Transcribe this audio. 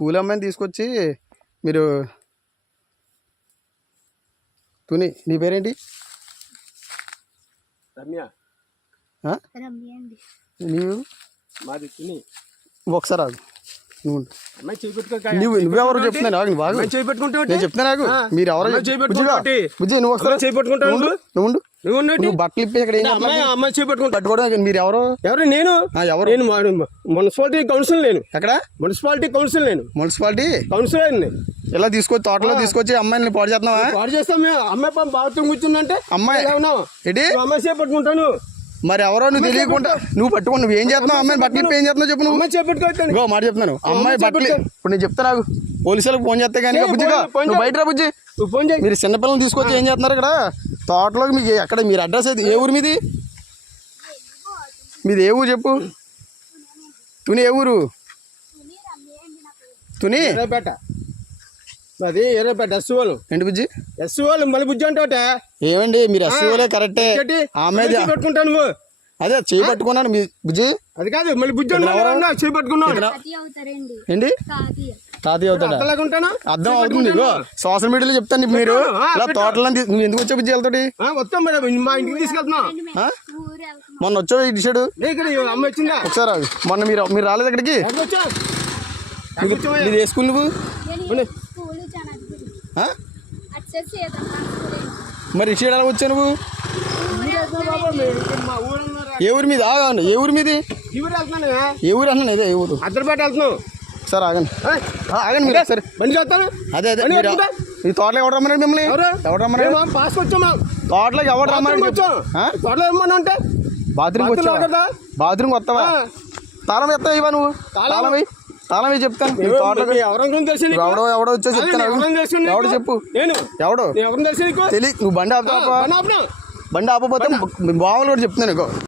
కూలి అమ్మాయిని తీసుకొచ్చి మీరు తుని నీ పేరేంటి? రమ్య. నీవు మాది తిని. ఒకసారి ఆగు. నువ్వు నువ్వెవరు చెప్తున్నాను ఆగు నువ్వు ఆగు. నేను ఆగు. మీరు ఎవరో చేయి నువ్వు ఒకసారి అమ్మాయి చేయి పెట్టుకుంటావు నువ్వు ఉండు, నువ్వు బట్టలు ఇప్పి అమ్మాయి పెట్టుకుంటా పట్టుకోవడం మీరు ఎవరు? ఎవరు? నేను? ఎవరు? నేను మున్సిపాలిటీ కౌన్సిల్ నేను. ఎక్కడ? మున్సిపాలిటీ కౌన్సిల్ నేను. మున్సిపాలిటీ? కౌన్సిలర్ నేను ఇలా తీసుకొచ్చి తోటలో తీసుకొచ్చి అమ్మాయిని పాడు చేస్తున్నావా? వాడు చేస్తాం మేము అమ్మాయి పాపం బాత్రూమ్ కూర్చుందంటే అమ్మాయి ఎలా ఉన్నావు? ఏంటి? అమ్మాయి చేయి పట్టుకుంటాను మరి ఎవరో నువ్వు తెలియకుండా నువ్వు పట్టుకుని నువ్వు ఏం చేస్తున్నావు? అమ్మాయిని బట్టలు ఏం చేస్తున్నావు చెప్పు నువ్వు? అమ్మాయి ఇంకో మాట చెప్తున్నాను. అమ్మాయి బట్టలు ఇప్పుడు నేను చెప్తాను. పోలీసులకు ఫోన్ చేస్తే కానీ బుజ్జిగా. నువ్వు. బయట బుజ్జి? ఫోన్ చేయి మీరు చిన్నపిల్లలు తీసుకొచ్చి ఏం చేస్తున్నారు ఇక్కడ? తోటలోకి మీకు ఎక్కడ మీరు అడ్రస్ అయితే ఏ ఊరు మీది? మీది ఏ ఊరు చెప్పు? తుని ఏ ఊరు? తుని? ఎర్రపేట. అది ఎర్రపేట ఎస్ వాళ్ళు ఏంటి బుజ్జి? ఎస్ వాళ్ళు మళ్ళీ బుజ్జి అంటావటే? ఏమండి మీరు ఎస్సీఓలే కరెక్టే. ఆమె పెట్టుకుంటాను నువ్వు. అదే చేయి పట్టుకున్నాను మీ బుజ్జి. అది కాదు మళ్ళీ బుజ్జి అవుతారండి. ఏంటి? తాతయ్య అవుతాడా? అర్థం అవుతుంది సోషల్ మీడియాలో చెప్తాను మీరు. ఇలా పెట్టు. తోటలో తీ- నువ్వు ఎందుకు వచ్చావు బుజ్జి వెళ్తాడు ఆ, వస్తాం మేడం. మా ఇంటికి తీసుకెళ్తున్నాం. ఆ? ఊరు వెళ్తున్నాం. మొన్న వచ్చావు ఇటు సైడు వచ్చిందా ఒకసారి. మొన్న మీరు మీరు రాలేదు ఇక్కడికి? ఏ స్కూల్ నువ్వు. మరి ఇటు సైడ్ ఎలా వచ్చావు నువ్వు? మా ఊరు ఏ ఊరి మీద? ఆగండి ఏ ఊరి మీది? ఏ ఊరు అన్నాను ఇదే ఏ ఊరు? అద్దరిపేట వెళ్తున్నాం ఒకసారి ఆగండి. ఆగండి మీరు సరే బండి చేస్తాను. అదే అదే మీరు? ఈ తోటలో ఎవరు రమ్మన్నాడు మిమ్మల్ని? ఎవరు? మేము పాస్ వచ్చాము తోటలోకి ఎవరు రమ్మన్నాడు వచ్చాం. ఆ? త్వరలో ఏమన్నా అంటే బాత్రూమ్ బాత్రూంలో వచ్చావా? కదా? బాత్రూమ్ వస్తావా. తాళం ఎత్తావు ఇవ్వ నువ్వు? తాళం? తాళం వేయి. తాళం వేయి చెప్తాను. నీకు? ఎవడో ఎవడో వచ్చో చెప్తాను? ఎవడు చెప్పు. నేను? ఎవడు? నేను ఎవరం తెలుసు నీకు? తెలియ నువ్వు బండి ఆపుతావా? బండి ఆపపోతే బావలు కూడా చెప్తున్నాను